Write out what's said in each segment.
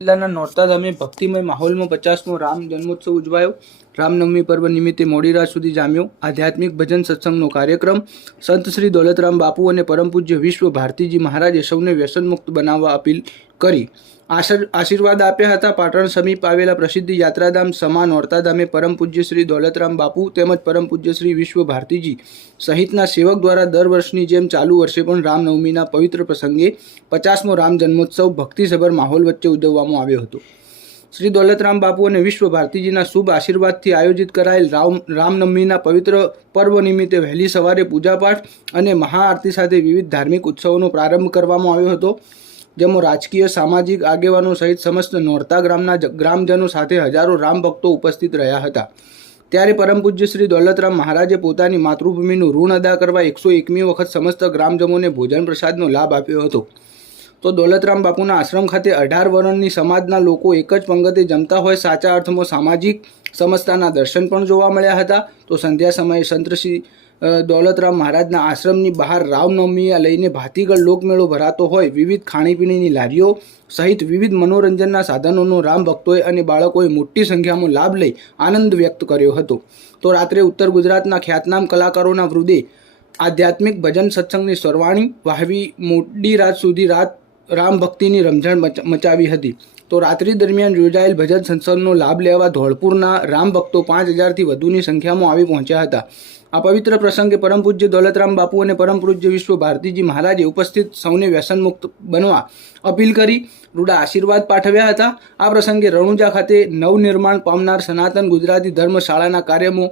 જિલ્લાના નોરતા ગામે ભક્તિમય માહોલમાં 50મો રામ જન્મોત્સવ ઉજવાયો। રામનવમી પર્વ નિમિત્તે મોડી રાત સુધી જામ્યો આધ્યાત્મિક ભજન સત્સંગનો કાર્યક્રમ। સંત શ્રી દોલતરામ બાપુ અને પરમ પૂજ્ય વિશ્વ ભારતીજી મહારાજે સૌને વ્યસનમુક્ત બનાવવા અપીલ કરી આશીર્વાદ આપ્યા હતા। પાટણ સમીપ આવેલા પ્રસિદ્ધ યાત્રાધામ સમા નોરતા ધામે પરમ પૂજ્ય શ્રી દોલતરામ બાપુ તેમજ પરમ પૂજ્ય શ્રી વિશ્વ ભારતીજી સહિતના સેવક દ્વારા દર વર્ષની જેમ ચાલુ વર્ષે પણ રામનવમીના પવિત્ર પ્રસંગે 50મો રામ જન્મોત્સવ ભક્તિસભર માહોલ વચ્ચે ઉજવવામાં આવ્યો હતો। શ્રી દોલતરામ બાપુ અને વિશ્વ ભારતીજીના શુભ આશીર્વાદથી આયોજિત કરાયેલ રામનવમીના પવિત્ર પર્વ નિમિત્તે વહેલી સવારે પૂજાપાઠ અને મહાઆરતી સાથે વિવિધ ધાર્મિક ઉત્સવોનો પ્રારંભ કરવામાં આવ્યો હતો, જેમાં રાજકીય સામાજિક આગેવાનો સહિત સમસ્ત નોરતા ગ્રામના ગ્રામજનો સાથે હજારો રામ ભક્તો ઉપસ્થિત રહ્યા હતા। ત્યારે પરમ પૂજ્ય શ્રી દોલતરામ મહારાજે પોતાની માતૃભૂમિનું ઋણ અદા કરવા 101મી વખત સમસ્ત ગ્રામજનોને ભોજન પ્રસાદનો લાભ આપ્યો હતો। તો દોલતરામ બાપુના આશ્રમ ખાતે 18 વર્ણની સમાજના લોકો એક જ પંગતે જમતા હોય સાચા અર્થમાં સામાજિક સમસ્યાના દર્શન પણ જોવા મળ્યા હતા। તો સંધ્યા સમયે સંત શ્રી દોલતરામ મહારાજના આશ્રમની બહાર રામનવમીએ લઈને ભાતીગળ લોકમેળો ભરાતો હોય વિવિધ ખાણીપીણીની લારીઓ સહિત વિવિધ મનોરંજનના સાધનોનો રામ ભક્તોએ અને બાળકોએ મોટી સંખ્યામાં લાભ લઈ આનંદ વ્યક્ત કર્યો હતો। તો રાત્રે ઉત્તર ગુજરાતના ખ્યાતનામ કલાકારોના વૃંદે આધ્યાત્મિક ભજન સત્સંગની સરવાણી વાહવી મોડી રાત સુધી રામ ભક્તિની રમઝાન મચાવી હતી। તો રાત્રિ દરમિયાન યોજાયેલ ભજન સત્સંગનો લાભ લેવા ધોળપુરના રામ ભક્તો 5000થી વધુની સંખ્યામાં આવી પહોંચ્યા હતા। આ પવિત્ર પ્રસંગે પરમ પૂજ્ય દોલતરામ બાપુ અને પરમ પૂજ્ય વિશ્વ ભારતીજી મહારાજે ઉપસ્થિત સૌને વ્યસનમુક્ત બનવા અપીલ કરી રૂડા આશીર્વાદ પાઠવ્યા હતા। આ પ્રસંગે રણુજા ખાતે નવનિર્માણ પામનાર સનાતન ગુજરાતી ધર્મશાળાના કાર્યમાં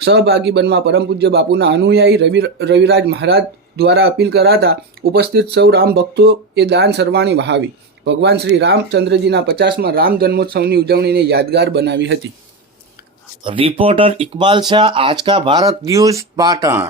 સહભાગી બનવા પરમ પૂજ્ય બાપુના અનુયાયી રવિરાજ મહારાજ દ્વારા અપીલ કરાતા ઉપસ્થિત સૌ રામ ભક્તો એ દાન સરવાણી વહાવી ભગવાન શ્રી રામચંદ્રજીના 50મા રામ જન્મોત્સવની ઉજવણીને યાદગાર બનાવી હતી। रिपोर्टर इकबाल शाह, आज का भारत न्यूज, पाटण।